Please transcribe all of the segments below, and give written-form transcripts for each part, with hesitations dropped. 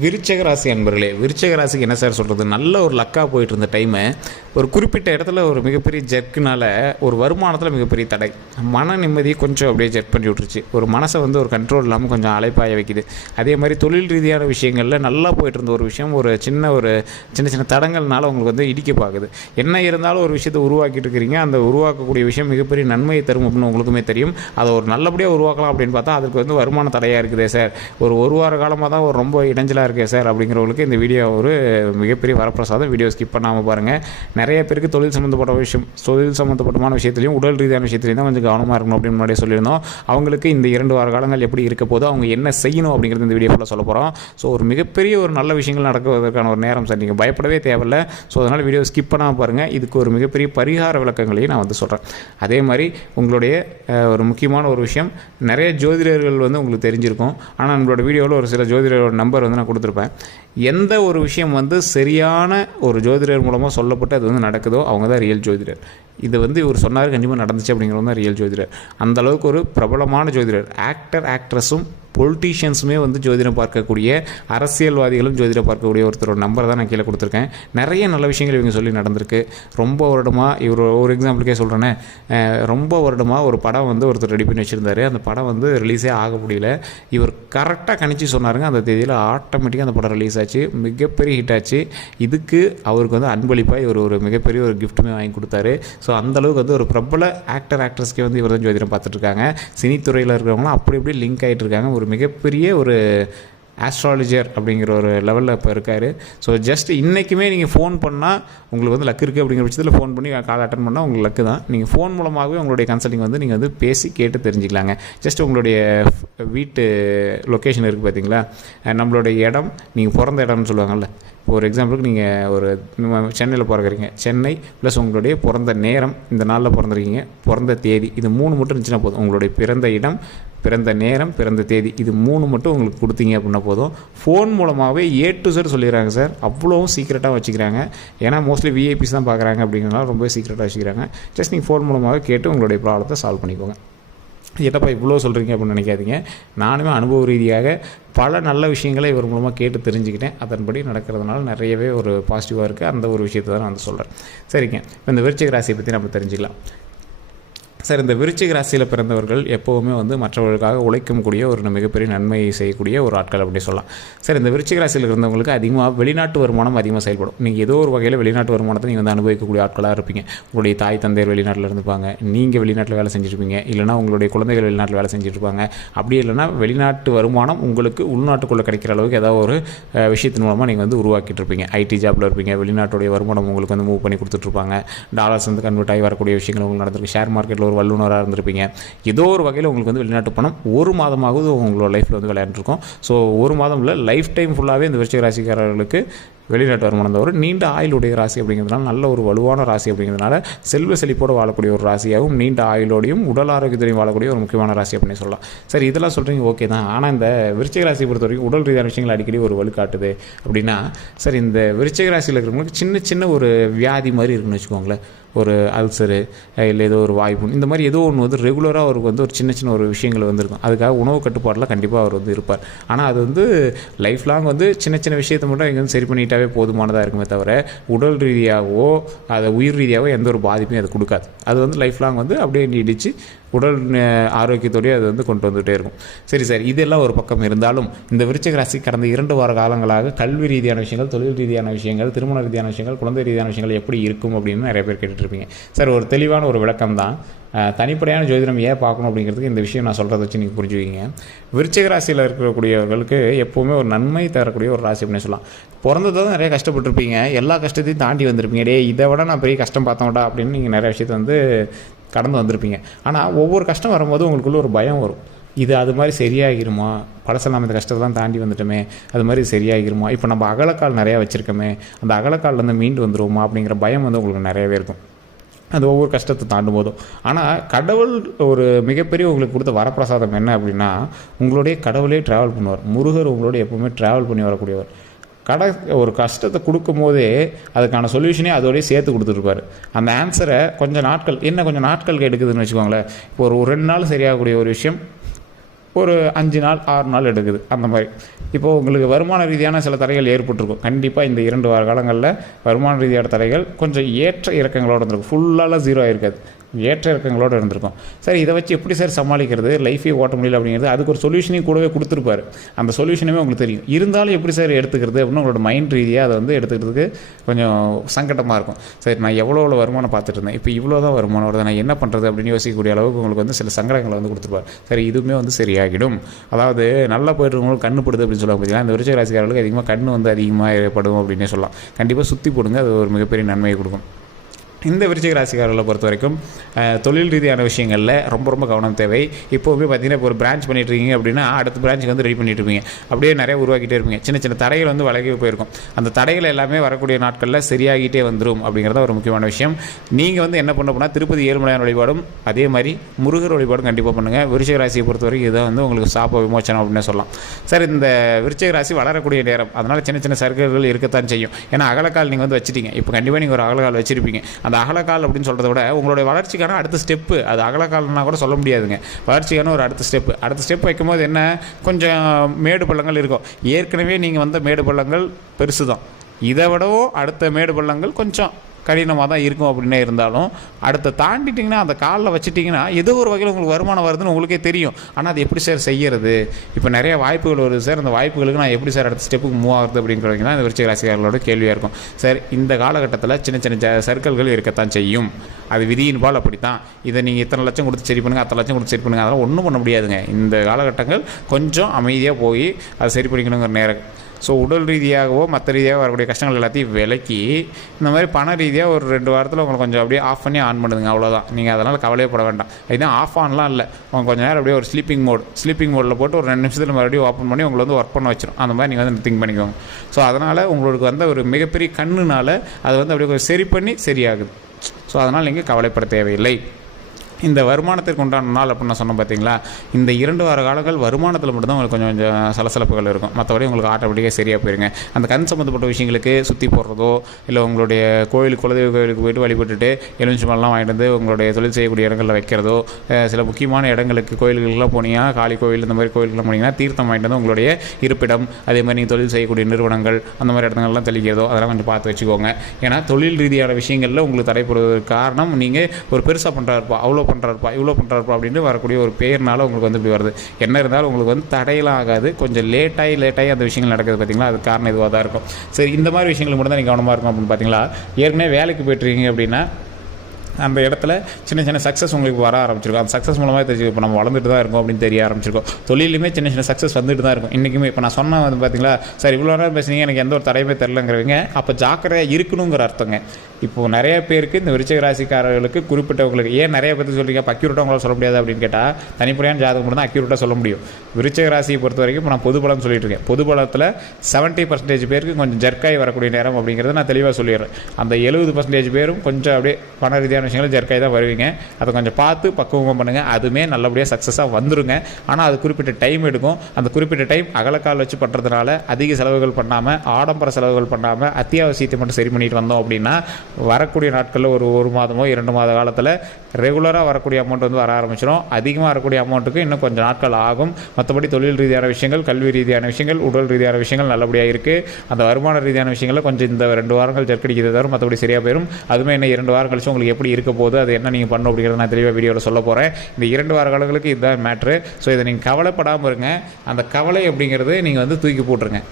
விருச்சக ராசி அன்பர்களே, விருச்சக ராசிக்கு என்ன சார் சொல்கிறது, நல்ல ஒரு லக்காக போயிட்டு இருந்த டைமு ஒரு குறிப்பிட்ட இடத்துல ஒரு மிகப்பெரிய ஜெர்க்குனால ஒரு வருமானத்தில் மிகப்பெரிய தடை, மன நிம்மதியை கொஞ்சம் அப்படியே ஜெர்க் பண்ணி விட்டுருச்சு. ஒரு மனசை வந்து ஒரு கண்ட்ரோல் இல்லாமல் கொஞ்சம் அலைப்பாய வைக்குது. அதே மாதிரி தொழில் ரீதியான விஷயங்களில் நல்லா போயிட்டு இருந்த ஒரு விஷயம் ஒரு சின்ன தடங்கள்னால உங்களுக்கு வந்து இடிக்க பார்க்குது. என்ன இருந்தாலும் ஒரு விஷயத்தை உருவாக்கிட்டு இருக்கிறீங்க, அந்த உருவாக்கக்கூடிய விஷயம் மிகப்பெரிய நன்மையை தரும் அப்படின்னு உங்களுக்குமே தெரியும். அதை ஒரு நல்லபடியாக உருவாக்கலாம் அப்படின்னு பார்த்தா அதுக்கு வந்து வருமான தடையாக இருக்குதே சார், ஒரு வார காலமாக தான் ஒரு ரொம்ப இடைஞ்சலாக இருக்கே சார் அப்படிங்கிறவங்களுக்கு இந்த வீடியோ ஒரு மிகப்பெரிய வரப்பிரசாதம். வீடியோ ஸ்கிப் பண்ணாமல் பாருங்கள். நிறைய பேருக்கு தொழில் சம்மந்தப்பட்டமான விஷயத்துலையும் உடல் ரீதியான விஷயத்துலையும் தான் கொஞ்சம் கவனமாக இருக்கணும் அப்படின்னு முன்னாடியே சொல்லியிருந்தோம். அவங்களுக்கு இந்த 2 வார காலங்கள் எப்படி இருக்க போதோ, அவங்க என்ன செய்யணும் அப்படிங்கிறது இந்த வீடியோ ஃபுல்லாக சொல்ல போகிறோம். ஸோ ஒரு மிகப்பெரிய ஒரு நல்ல விஷயங்கள் நடக்குவதற்கான ஒரு நேரம் சார், நீங்கள் பயப்படவே தேவையில்லை. ஸோ அதனால் வீடியோ ஸ்கிப் பண்ணாமல் பாருங்கள். இதுக்கு ஒரு மிகப்பெரிய பரிகார விளக்கங்களையும் நான் வந்து சொல்கிறேன். அதே மாதிரி உங்களுடைய ஒரு முக்கியமான ஒரு விஷயம், நிறைய ஜோதிடர்கள் வந்து உங்களுக்கு தெரிஞ்சிருக்கும். ஆனால் நம்மளோட வீடியோவில் ஒரு சில ஜோதிடரோட நம்பர் வந்து நான் கொடுத்துருப்பேன். எந்த ஒரு விஷயம் வந்து சரியான ஒரு ஜோதிடர் மூலமாக சொல்லப்பட்டு அது வந்து நடக்குதோ அவங்க தான் ரியல் ஜோதிடர். இது வந்து இவர் சொன்னார் கண்டிப்பாக நடந்துச்சு அப்படிங்கிறவங்க தான் ரியல் ஜோதிடர். அந்தளவுக்கு ஒரு பிரபலமான ஜோதிடர். ஆக்ட்ரஸும் பொலிட்டீஷியன்ஸுமே வந்து ஜோதிடம் பார்க்கக்கூடிய, அரசியல்வாதிகளும் ஜோதிடம் பார்க்கக்கூடிய ஒருத்தரோட நம்பர் தான் நான் கீழே கொடுத்துருக்கேன். நிறைய நல்ல விஷயங்கள் இவங்க சொல்லி நடந்திருக்கு. ரொம்ப வருடமாக இவர் ஒரு எக்ஸாம்பிளுக்கே சொல்கிறேன்னே, ரொம்ப வருடமாக ஒரு படம் வந்து ஒருத்தர் ரெடி பண்ணி வச்சுருந்தார். அந்த படம் வந்து ரிலீஸே ஆக முடியல. இவர் கரெக்டாக கணிச்சு சொன்னாருங்க, அந்த தேதியில் ஆட்டோமேட்டிக்காக அந்த படம் ரிலீஸ் ஆச்சு, மிகப்பெரிய ஹிட் ஆச்சு. இதுக்கு அவருக்கு வந்து அன்பளிப்பாக இவர் ஒரு மிகப்பெரிய ஒரு கிஃப்ட்டுமே வாங்கி கொடுத்தாரு. ஸோ அந்தளவுக்கு வந்து ஒரு பிரபல ஆக்ட்ரஸ்க்கே வந்து இவர் தான் ஜோதிடம் பார்த்துட்ருக்காங்க. சினித்துறையில் இருக்கிறவங்களாம் அப்படி இப்படி லிங்க் ஆகிட்டு இருக்காங்க. ஒரு மிகப்பெரிய ஒரு ஆஸ்ட்ராலஜர் அப்படிங்கிற ஒரு லெவலில் இப்போ இருக்கார். ஸோ ஜஸ்ட் இன்றைக்குமே நீங்கள் ஃபோன் பண்ணால் உங்களுக்கு வந்து லக்கு இருக்குது அப்படிங்கிற பட்சத்தில் ஃபோன் பண்ணி கால் அட்டன் பண்ணால் உங்களுக்கு லக்கு தான். நீங்கள் ஃபோன் மூலமாகவே உங்களுடைய கன்சல்டிங் வந்து நீங்கள் வந்து பேசி கேட்டு தெரிஞ்சுக்கலாங்க. ஜஸ்ட் உங்களுடைய வீட்டு லொக்கேஷன் இருக்குது பார்த்தீங்களா, நம்மளுடைய இடம், நீங்கள் பிறந்த இடம்னு சொல்லுவாங்கள்ல. ஒரு எக்ஸாம்பிளுக்கு நீங்கள் ஒரு சென்னையில் பிறகுறீங்க, சென்னை ப்ளஸ் உங்களுடைய பிறந்த நேரம், இந்த நாளில் பிறந்திருக்கீங்க, பிறந்த தேதி, இது 3 மட்டும் இருந்துச்சுன்னா போதும். உங்களுடைய பிறந்த இடம், பிறந்த நேரம், பிறந்த தேதி, இது 3 மட்டும் உங்களுக்கு கொடுத்தீங்க அப்படின்னா போதும். ஃபோன் மூலமாகவே A to Z சொல்லிடுறாங்க சார். அவ்வளோவும் சீக்கிரட்டாக வச்சுக்கிறாங்க. ஏன்னா மோஸ்ட்லி விஐபிஸ் தான் பார்க்குறாங்க அப்படிங்கிறனால ரொம்ப சீக்கிரட்டாக வச்சுக்கிறாங்க. ஜஸ்ட் நீங்கள் ஃபோன் மூலமாகவே கேட்டு உங்களுடைய ப்ராப்ளத்தை சால்வ் பண்ணிக்கோங்க. என்னப்பா இவ்வளோ சொல்கிறீங்க அப்படின்னு நினைக்காதீங்க. நானுமே அனுபவ ரீதியாக பல நல்ல விஷயங்களை இவர் மூலமாக கேட்டு தெரிஞ்சுக்கிட்டேன். அதன்படி நடக்கிறதுனால நிறையவே ஒரு பாசிட்டிவாக இருக்குது. அந்த ஒரு விஷயத்தை தான் நான் வந்து சொல்கிறேன். சரிங்க, இப்போ இந்த விருச்சிக ராசியை பற்றி நம்ம தெரிஞ்சுக்கலாம். சார், இந்த விருச்சிக ராசியில் பிறந்தவர்கள் எப்போவுமே வந்து மற்றவர்களுக்காக உழைக்கக்கூடிய ஒரு மிகப்பெரிய நன்மையை செய்யக்கூடிய ஒரு ஆட்கள் அப்படி சொல்லலாம். சார், இந்த விருச்சிக ராசியில் இருந்தவங்களுக்கு அதிகமாக வெளிநாட்டு வருமானம் அதிகமாக செயல்படும். நீங்கள் ஏதோ ஒரு வகையில் வெளிநாட்டு வருமானத்தை நீங்கள் வந்து அனுபவிக்கக்கூடிய ஆட்களாக இருப்பீங்க. உங்களுடைய தாய் தந்தையர் வெளிநாட்டில் இருந்துப்பாங்க, நீங்கள் வெளிநாட்டில் வேலை செஞ்சுருப்பீங்க, இல்லைனா உங்களுடைய குழந்தைகள் வெளிநாட்டில் வேலை செஞ்சுருப்பாங்க. அப்படி இல்லைனா வெளிநாட்டு வருமானம் உங்களுக்கு உள்நாட்டுக்குள்ளே கிடைக்கிற அளவுக்கு ஏதாவது ஒரு விஷயத்தின் மூலமாக நீங்கள் வந்து உருவாக்கிட்டு இருப்பீங்க. ஐடி ஜாப்பில் இருப்பீங்க, வெளிநாட்டுடைய வருமானம் உங்களுக்கு வந்து மூவ் பண்ணி கொடுத்துட்ருப்பாங்க. டாலர்ஸ் வந்து கன்வெர்ட் ஆகி வரக்கூடிய விஷயங்கள் உங்களுக்கு நடந்திருக்கு. ஷேர் மார்க்கெட்டில் ஒரு வல்லுநராக இருந்திருப்பீங்க. ஏதோ ஒரு வகையில் உங்களுக்கு வந்து வெளிநாட்டு பணம் ஒரு மாதமாவது உங்களோட லைஃப்பில் வந்து விளையாண்டுருக்கும். ஸோ ஒரு மாதம் இல்லை, லைஃப் டைம் ஃபுல்லாகவே இந்த விருச்சிக ராசிக்காரர்களுக்கு வெளிநாட்டு வருமானம் ஒரு நீண்ட ஆயுளுடைய ராசி அப்படிங்கிறதுனால, நல்ல ஒரு வலுவான ராசி அப்படிங்கிறதுனால, செல்வ செழிப்போடு வாழக்கூடிய ஒரு ராசியாகவும் நீண்ட ஆயுளோடையும் உடல் ஆரோக்கியத்தையும் வாழக்கூடிய ஒரு முக்கியமான ராசி அப்படின்னு சொல்லலாம். சரி, இதெல்லாம் சொல்கிறீங்க, ஓகே தான். ஆனால் இந்த விருச்சிக ராசியை பொறுத்த வரைக்கும் உடல் ரீதியான விஷயங்கள் அடிக்கடி ஒரு வலுக்காட்டுது அப்படின்னா, சரி, இந்த விருச்சிக ராசியில் இருக்கிறவங்களுக்கு சின்ன ஒரு வியாதி மாதிரி இருக்குன்னு வச்சுக்கோங்களேன். ஒரு அல்சரு இல்லை ஏதோ ஒரு வாய்ப்பு, இந்த மாதிரி ஏதோ ஒன்று வந்து ரெகுலராக அவருக்கு வந்து ஒரு சின்ன ஒரு விஷயங்கள் வந்துருக்கும். அதுக்காக உணவு கட்டுப்பாடெலாம் கண்டிப்பாக அவர் வந்து இருப்பார். ஆனால் அது வந்து லைஃப் லாங் வந்து சின்ன விஷயத்தை மட்டும் இங்கே வந்து சரி பண்ணிட்டாவே போதுமானதாக இருக்குமே தவிர, உடல் ரீதியாகவோ அதை உயிர் ரீதியாகவோ எந்த ஒரு பாதிப்பையும் அது கொடுக்காது. அது வந்து லைஃப் லாங் வந்து அப்படியே நீடிச்சு உடல் ஆரோக்கியத்தோடய அது வந்து கொண்டு வந்துகிட்டே இருக்கும். சரி சார், இதெல்லாம் ஒரு பக்கம் இருந்தாலும் இந்த விருச்சிக ராசி கடந்த 2 வார காலங்களாக கல்வி ரீதியான விஷயங்கள், தொழில் ரீதியான விஷயங்கள், திருமண ரீதியான விஷயங்கள், குழந்தை ரீதியான விஷயங்கள் எப்படி இருக்கும் அப்படின்னு நிறைய பேர் கேட்டுட்ருப்பீங்க. சார், ஒரு தெளிவான ஒரு விளக்கம் தான். தனிப்படையான ஜோதிடம் ஏன் பார்க்கணும் அப்படிங்கிறதுக்கு இந்த விஷயம் நான் சொல்கிறத வச்சு நீங்கள் புரிஞ்சுக்கிங்க. விருச்சிக ராசியில் இருக்கக்கூடியவர்களுக்கு எப்போவுமே ஒரு நன்மை தரக்கூடிய ஒரு ராசி அப்படின்னு சொல்லலாம். பிறந்தது தான் நிறைய கஷ்டப்பட்டுருப்பீங்க, எல்லா கஷ்டத்தையும் தாண்டி வந்திருப்பீங்க. இதை விட நான் பெரிய கஷ்டம் பார்த்தோம்டா அப்படின்னு நீங்கள் நிறைய விஷயத்தை வந்து கடந்து வந்திருப்பீங்க. ஆனால் ஒவ்வொரு கஷ்டம் வரும்போது உங்களுக்குள்ள ஒரு பயம் வரும். இது அது மாதிரி சரியாகிருமா, பழசெல்லாம் நம்ம இந்த கஷ்டத்தெல்லாம் தாண்டி வந்துட்டோமே, அது மாதிரி சரியாகிருமா, இப்போ நம்ம அகலக்கால் நிறையா வச்சுருக்கோமே, அந்த அகலக்கால்லேருந்து மீண்டு வந்துடுவோமா அப்படிங்கிற பயம் வந்து உங்களுக்கு நிறையவே இருக்கும். அது ஒவ்வொரு கஷ்டத்தை தாண்டும் போதும். ஆனால் கடவுள் ஒரு மிகப்பெரிய உங்களுக்கு கொடுத்த வரப்பிரசாதம் என்ன அப்படின்னா, உங்களுடைய கடவுளே ட்ராவல் பண்ணுவார். முருகர் உங்களோட எப்போவுமே ட்ராவல் பண்ணி வரக்கூடியவர். ஒரு கஷ்டத்தை கொடுக்கும் போதே அதுக்கான சொல்யூஷனே அதோடய சேர்த்து கொடுத்துருப்பாரு. அந்த ஆன்சரை கொஞ்சம் நாட்கள் எடுக்குதுன்னு வச்சுக்கோங்களேன். இப்போ ஒரு 2 நாள் சரியாகக்கூடிய ஒரு விஷயம் ஒரு 5 நாள் 6 நாள் எடுக்குது. அந்த மாதிரி இப்போது உங்களுக்கு வருமான ரீதியான சில தடைகள் ஏற்பட்டிருக்கும். கண்டிப்பாக இந்த 2 வார காலங்களில் வருமான ரீதியான தடைகள் கொஞ்சம் ஏற்ற இறக்கங்களோடு இருந்திருக்கும். ஃபுல்லாலாம் ஜீரோ ஆகிருக்காது, ஏற்ற இறக்கங்களோடு இருந்திருக்கும். சார் இதை வச்சு எப்படி சார் சமாளிக்கிறது, லைஃபே ஓட்ட முடியல அப்படிங்கிறது, அதுக்கு ஒரு சொல்யூஷனையும் கூடவே கொடுத்துருப்பாரு. அந்த சொல்யூஷனுமே உங்களுக்கு தெரியும். இருந்தாலும் எப்படி சார் எடுத்துக்கிறது அப்படின்னு உங்களோட மைண்ட் ரீதியாக அதை வந்து எடுத்துக்கிறதுக்கு கொஞ்சம் சங்கடமாக இருக்கும். சரி நான் எவ்வளோ வருமானம் பார்த்துட்டு இருந்தேன், இப்போ இவ்வளோ தான் வருமானம் வருது, நான் என்ன பண்ணுறது அப்படின்னு யோசிக்கக்கூடிய அளவுக்கு உங்களுக்கு வந்து சில சங்கடங்களை வந்து கொடுத்துருப்பார். சரி இதுவுமே வந்து சரியாகிடும். அதாவது நல்லா போய்ட்டுருவங்களுக்கு கண்ணுப்படுது அப்படின்னு சொல்லுவாங்க பார்த்தீங்கன்னா, இந்த விருச்சிக ராசிக்காரர்களுக்கு அதிகமாக கண் வந்து அதிகமாக ஏற்படும் அப்படின்னே சொல்லலாம். கண்டிப்பாக சுற்றி போடுங்க, அது ஒரு மிகப்பெரிய நன்மையை கொடுக்கும். இந்த விருச்சிக ராசிக்காரர்களை பொறுத்த வரைக்கும் தொழில் ரீதியான விஷயங்களில் ரொம்ப கவனம் தேவை. இப்போவுமே பார்த்தீங்கன்னா இப்போ ஒரு பிரான்ச் பண்ணிட்டுருக்கீங்க அப்படின்னா அடுத்த பிரான்ச்சுக்கு வந்து ரெடி பண்ணிட்டு இருப்பீங்க, அப்படியே நிறைய உருவாக்கிட்டே இருப்பீங்க. சின்ன தடைகள் வந்து வழங்கி போயிருக்கும். அந்த தடைகள் எல்லாமே வரக்கூடிய நாட்களில் சரியாகிட்டே வந்துடும் அப்படிங்கிறத ஒரு முக்கியமான விஷயம். நீங்கள் வந்து என்ன பண்ண போனால் திருப்பதி ஏழுமலையான் வழிபாடும் அதே மாதிரி முருகர் வழிபாடும் கண்டிப்பாக பண்ணுங்கள். விருச்சிக ராசியை பொறுத்த வரைக்கும் இதுதான் வந்து உங்களுக்கு சாப்ப விமோச்சனம் அப்படின்னு சொல்லலாம். சார் இந்த விருச்சிக ராசி வளரக்கூடிய நேரம், அதனால் சின்ன சர்க்கிள்கள் இருக்கத்தான் செய்யும். ஏன்னா அகலக்கால் நீங்கள் வந்து வச்சுட்டீங்க, இப்போ கண்டிப்பாக நீங்கள் ஒரு அகலக்கால் வச்சுருப்பீங்க. அந்த அகலக்கால் அப்படின்னு சொல்கிறத விட உங்களுடைய வளர்ச்சிக்கான அடுத்த ஸ்டெப்பு, அது அகலக்கால்னா கூட சொல்ல முடியாதுங்க, வளர்ச்சிக்கான ஒரு அடுத்த ஸ்டெப் வைக்கும்போது என்ன கொஞ்சம் மேடு பள்ளங்கள் இருக்கும். ஏற்கனவே நீங்கள் வந்த மேடு பள்ளங்கள் பெருசு தான், இதை விடவும் அடுத்த மேடு பள்ளங்கள் கொஞ்சம் கடினமாக தான் இருக்கும். அப்படின்னே இருந்தாலும் அடுத்த தாண்டிட்டிங்கன்னா அந்த காலில் வச்சுட்டிங்கன்னா ஏதோ ஒரு வகையில் உங்களுக்கு வருமானம் வருதுன்னு உங்களுக்கே தெரியும். ஆனால் அது எப்படி சார் செய்கிறது, இப்போ நிறைய வாய்ப்புகள் வருது சார், அந்த வாய்ப்புகளுக்கு நான் எப்படி சார் அடுத்த ஸ்டெப்புக்கு மூவ் ஆகுது அப்படிங்கிறவங்க தான் இந்த விருச்சிக ராசிக்காரர்களோட கேள்வியாக இருக்கும். சார் இந்த காலகட்டத்தில் சின்ன சர்க்கிள்கள் இருக்கத்தான் செய்யும், அது விதியின் பால் அப்படித்தான். இதை நீங்கள் இத்தனை லட்சம் கொடுத்து சரி பண்ணுங்கள், அத்தனை லட்சம் கொடுத்து சரி பண்ணுங்கள், அதெல்லாம் ஒன்றும் பண்ண முடியாதுங்க. இந்த காலகட்டங்கள் கொஞ்சம் அமைதியாக போய் அதை சரி பண்ணிக்கணுங்கிற நேரம். ஸோ உடல் ரீதியாகவோ மற்ற ரீதியாக வரக்கூடிய கஷ்டங்கள் எல்லாத்தையும் விலக்கி இந்த மாதிரி பண ரீதியாக ஒரு 2 வாரத்தில் உங்களுக்கு கொஞ்சம் அப்படியே ஆஃப் பண்ணி ஆன் பண்ணுதுங்க, அவ்வளோதான். நீங்கள் அதனால் கவலையப்பட வேண்டாம். இதுதான் ஆஃப் ஆன்லாம் இல்லை, உங்களுக்கு கொஞ்சம் நேரம் அப்படியே ஒரு ஸ்லீப்பிங் மோடில் போட்டு ஒரு 2 நிமிஷத்தில் மறுபடியும் ஓப்பன் பண்ணி உங்களை வந்து ஒர்க் பண்ண வச்சிடும். அந்த மாதிரி நீங்கள் வந்து திங்க் பண்ணிக்கோங்க. ஸோ அதனால் உங்களுக்கு வந்து ஒரு மிகப்பெரிய கண்ணுனால் அது வந்து அப்படியே சரி பண்ணி சரியாகுது. ஸோ அதனால் நீங்கள் கவலைப்பட தேவையில்லை. இந்த வருமானத்திற்கு உண்டான நாள் அப்படின்னு நான் சொன்னேன் பார்த்தீங்களா, இந்த 2 வார காலங்கள் வருமானத்தில் மட்டும்தான் உங்களுக்கு கொஞ்சம் சலசலப்புகள் இருக்கும். மற்றபடி உங்களுக்கு ஆட்டோமேட்டிக்காக சரியாக போயிருங்க. அந்த கண் சம்மந்தப்பட்ட விஷயங்களுக்கு சுற்றி போடுறதோ இல்லை உங்களுடைய குலதெய்வ கோயிலுக்கு போய்ட்டு வழிபட்டுட்டு எலுமிச்சம்பழம்லாம் வாங்கிட்டு வந்து உங்களுடைய தொழில் செய்யக்கூடிய இடங்களில் வைக்கிறதோ, சில முக்கியமான இடங்களுக்கு கோயில்களுக்கெல்லாம் போனீங்கன்னா காளி கோயில் இந்த மாதிரி கோயிலுக்குலாம் போனீங்கன்னா தீர்த்தம் வாங்கிட்டு வந்து உங்களுடைய இருப்பிடம், அதே மாதிரி நீங்கள் தொழில் செய்யக்கூடிய நிறுவனங்கள் அந்த மாதிரி இடங்கள்லாம் தெளிக்கிறதோ அதெல்லாம் கொஞ்சம் பார்த்து வச்சுக்கோங்க. ஏன்னா தொழில் ரீதியான விஷயங்களில் உங்களுக்கு தடைப்படுவதற்கு காரணம் நீங்கள் ஒரு பெருசாக பண்ணுறாருப்பா, அவ்வளோ பண்ணுறாருப்பா, இவ்வளோ பண்ணுறாருப்பா அப்படின்னு வரக்கூடிய ஒரு பேர்னால உங்களுக்கு வந்து இப்படி வருது. என்ன இருந்தாலும் உங்களுக்கு வந்து தடையெல்லாம் ஆகாது, கொஞ்சம் லேட்டாகி அந்த விஷயங்கள் நடக்குது பார்த்தீங்களா, அது காரணம் இதுவாக தான் இருக்கும். சரி இந்த மாதிரி விஷயங்கள் மட்டும் தான் நீங்கள் கவனமாக இருக்கும் அப்படின்னு பார்த்தீங்களா. ஏற்கனவே வேலைக்கு போய்ட்டுருக்கீங்க அப்படின்னா அந்த இடத்துல சின்ன சக்ஸஸ் உங்களுக்கு வர ஆரம்பிச்சிருக்கும். அந்த சக்ஸஸ் மூலமாக தெரிஞ்சு இப்போ நம்ம வளர்ந்துட்டு தான் இருக்கோம் அப்படின்னு தெரிய ஆரம்பிச்சிருக்கோம். தொழிலுமே சின்ன சக்ஸஸ் வந்துட்டு தான் இருக்கும். இன்றைக்குமே இப்போ நான் சொன்ன வந்து பார்த்தீங்களா, சார் இவ்வளோ நேரம் பேசுனீங்க எனக்கு எந்த ஒரு தடையுமே தெரிலங்கிறவங்க அப்போ ஜாக்கிரதையாக இருக்கணுங்கிற அர்த்தங்க. இப்போது நிறைய பேருக்கு இந்த விருச்சிக ராசிக்காரர்களுக்கு குறிப்பிட்டவங்களுக்கு ஏன் நிறைய பேருக்கு சொல்கிறீங்க, இப்போ அக்யூரேட்டாக உங்களால் சொல்ல முடியாது அப்படின்னு கேட்டால் தனிப்படையான ஜாதகம் மட்டும் தான் அக்யூரேட்டாக சொல்ல முடியும். விருச்சிக ராசியை பொறுத்த வரைக்கும் இப்போ நான் பொது பலம் சொல்லிட்டு இருக்கேன். பொது பலத்தில் 70% பேருக்கு கொஞ்சம் ஜர்க்காய் வரக்கூடிய நேரம் அப்படிங்கிறத நான் தெளிவாக சொல்லிடுறேன். அந்த 70% பேரும் கொஞ்சம் அப்படியே பண ரீதியான விஷயங்கள் ஜர்க்காய் தான் வருவீங்க. அதை கொஞ்சம் பார்த்து பக்குவமாக பண்ணுங்கள். அதுவுமே நல்லபடியாக சக்ஸஸாக வந்துருங்க. ஆனால் அது குறிப்பிட்ட டைம் எடுக்கும். அந்த குறிப்பிட்ட டைம் அகலக்கால் வச்சு பண்ணுறதுனால அதிக செலவுகள் பண்ணாமல், ஆடம்பர செலவுகள் பண்ணாமல், அத்தியாவசியத்தை மட்டும் சரி பண்ணிட்டு வந்தோம் அப்படின்னா வரக்கூடிய நாட்களில் ஒரு மாதமோ 2 மாத காலத்தில் ரெகுலராக வரக்கூடிய அமௌண்ட் வந்து வர ஆரம்பிச்சிடும். அதிகமாக வரக்கூடிய அமௌண்ட்டுக்கு இன்னும் கொஞ்சம் நாட்கள் ஆகும். மற்றபடி தொழில் ரீதியான விஷயங்கள், கல்வி ரீதியான விஷயங்கள், உடல் ரீதியான விஷயங்கள் நல்லபடியாக இருக்குது. அந்த வருமான ரீதியான விஷயங்களில் கொஞ்சம் இந்த 2 வாரங்கள் ஜர்க்கடிக்கிறது தவிர மற்றபடி சரியாக போயிடும். அதுவுமே என்ன 2 வாரம் கழிச்சு உங்களுக்கு எப்படி இருக்க போகுது, அது என்ன நீங்கள் பண்ணணும் அப்படிங்கிறத நான் தெளிவாக வீடியோவில் சொல்ல போகிறேன். இந்த 2 வார காலங்களுக்கு இதுதான் மேட்ரு. ஸோ இதை நீங்கள் கவலைப்படாமல் இருங்க. அந்த கவலை அப்படிங்கிறது நீங்கள் வந்து தூக்கி போட்டுருங்க.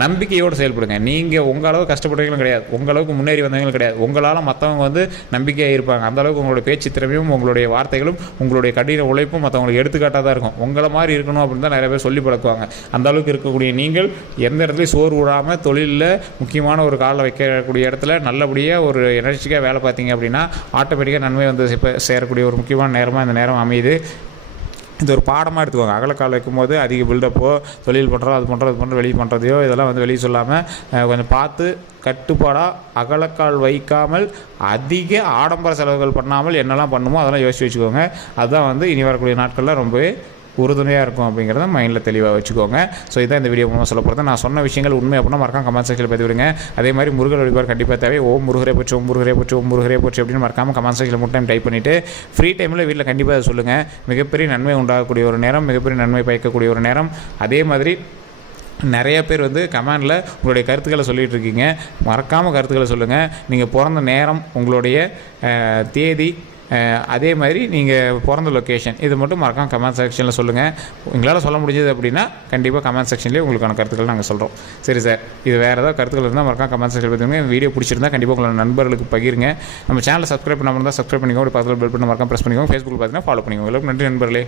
நம்பிக்கையோடு செயல்படுங்க. நீங்கள் உங்கள் அளவு கஷ்டப்படுறவங்களும் கிடையாது, உங்கள் அளவுக்கு முன்னேறி வந்தவங்களும் கிடையாது. உங்களால் மற்றவங்க வந்து நம்பிக்கையாக இருப்பாங்க. அந்தளவுக்கு உங்களுடைய பேச்சு திறமையும் உங்களுடைய வார்த்தைகளும் உங்களுடைய கடின உழைப்பும் மற்றவங்களுக்கு எடுத்துக்காட்டாக தான் இருக்கும். உங்களை மாதிரி இருக்கணும் அப்படின்னு தான் நிறைய பேர் சொல்லி பழக்குவாங்க. அந்தளவுக்கு இருக்கக்கூடிய நீங்கள் எந்த இடத்துலையும் சோறு விடாமல் தொழிலில் முக்கியமான ஒரு காலில் வைக்கக்கூடிய இடத்துல நல்லபடியாக ஒரு எனர்ஜிக்காக வேலை பார்த்தீங்க அப்படின்னா ஆட்டோமேட்டிக்காக நன்மை வந்து சேரக்கூடிய ஒரு முக்கியமான நேரமாக இந்த நேரம் அமையுது. இது ஒரு பாடமாக எடுத்துக்கோங்க. அகலக்கால் வைக்கும்போது அதிக பில்டப்போ தொழில் பண்ணுறோம் அது பண்ணுறது வெளியே பண்ணுறதையோ இதெல்லாம் வந்து வெளியே சொல்லாமல் கொஞ்சம் பார்த்து கட்டுப்பாடாக அகலக்கால் வைக்காமல் அதிக ஆடம்பர செலவுகள் பண்ணாமல் என்னெல்லாம் பண்ணுமோ அதெல்லாம் யோசிச்சு வச்சுக்கோங்க. அதுதான் வந்து இனி வரக்கூடிய நாட்களில் ரொம்பவே உறுதுணையாக இருக்கும் அப்படிங்கிறத மைண்டில் தெளிவாக வச்சுக்கோங்க. ஸோ இதான் இந்த வீடியோ மூலமாக சொல்ல போகிறது. நான் சொன்ன விஷயங்கள் உண்மை அப்படின்னா மறக்காம கமெண்ட் செக்ஷனில் பதிவிடுங்க. அதே மாதிரி முருகர் வழிபாடு கண்டிப்பாக தேவை. ஓம் முருகரே போச்சு, ஓம் முருகரே போச்சு, ஓம் முருகரே போச்சு அப்படின்னு மறக்காம கமெண்ட் செக்ஷனில் மட்டும் டைப் பண்ணிவிட்டு ஃப்ரீ டைமில் வீட்டில் கண்டிப்பாக அதை சொல்லுங்கள். மிகப்பெரிய நன்மை உண்டாகக்கூடிய ஒரு நேரம், மிகப்பெரிய நன்மை பயக்கக்கூடிய ஒரு நேரம். அதே மாதிரி நிறைய பேர் வந்து கமெண்டில் உங்களுடைய கருத்துக்களை சொல்லிகிட்டு இருக்கீங்க. மறக்காமல் கருத்துக்களை சொல்லுங்கள். நீங்கள் பிறந்த நேரம், உங்களுடைய தேதி, அதே மாதிரி நீங்கள் பிறந்த லொக்கேஷன், இது மட்டும் மறக்காம கமெண்ட் செக்ஷனில் சொல்லுங்கள். எங்களால் சொல்ல முடிஞ்சது அப்படின்னா கண்டிப்பாக கமெண்ட் செக்ஷன்லேயே உங்களுக்கான கருத்துக்கள் நாங்கள் சொல்கிறோம். சரி சார், இது வேறு ஏதாவது கருத்துக்கள் இருந்தால் மறக்காம கமெண்ட் செக்ஷனில் பார்த்துங்க. வீடியோ பிடிச்சிருந்தா கண்டிப்பாக உங்களோட நண்பர்களுக்கு பகிருங்க. நம்ம சேனலை சப்ஸ்கிரைப் பண்ணாமல் இருந்தால் சப்ஸ்கிரைப் பண்ணிக்கோங்க. ஒரு பக்கத்தில் பெல் பட்டன் மறக்காம ப்ரெஸ் பண்ணிக்கோங்க. ஃபேஸ்புக்கில் பார்த்தீங்கன்னா ஃபாலோ பண்ணிக்கோங்க. நன்றி நண்பர்களே.